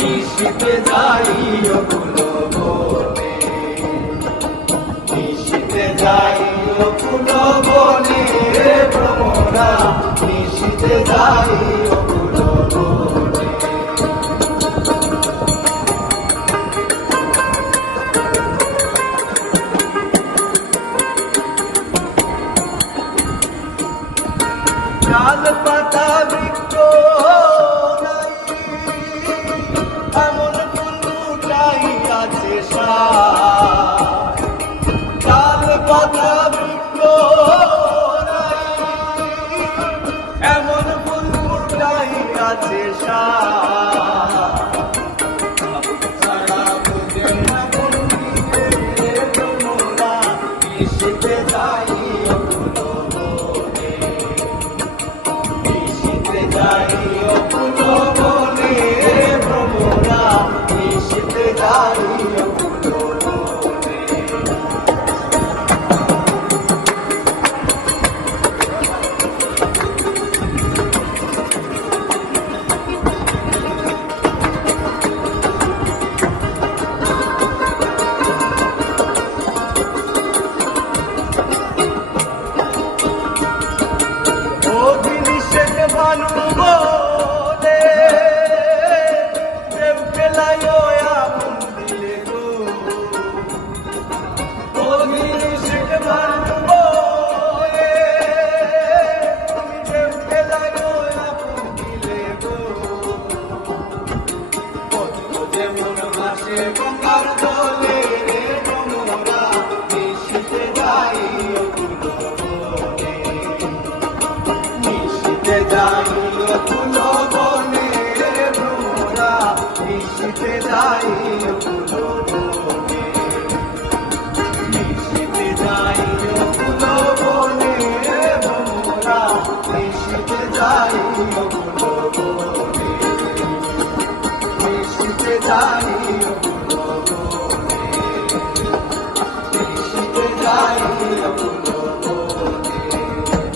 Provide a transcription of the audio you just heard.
নিশিতে যাইও ফুলো বনে, নিশিতে যাইও ফুলো বনে ভ্রমরা, নিশিতে যাইও ফুলো বনে। ডাল পাতা বৃক্ষ এমন কোনটাই আছে ডাল পাতা বৃক্ষ এমন কোনটাই আছে নিশিতে যাইও ফুলো বনে, নিশিতে যাইও ফুলো বনে ভ্রমরা, নিশিতে যাইও ফুলো বনে। গঙ্গার জলে রে ভ্রমরা, নিশিতে যাইও ফুলো বনে, নিশিতে যাইও ফুলো বনে ভ্রমরা, নিশিতে যাইও ফুলো বনে, নিশিতে যাইও ফুলো বনে ভ্রমরা, নিশিতে যাইও ফুলো বনে, নিশিতে যাই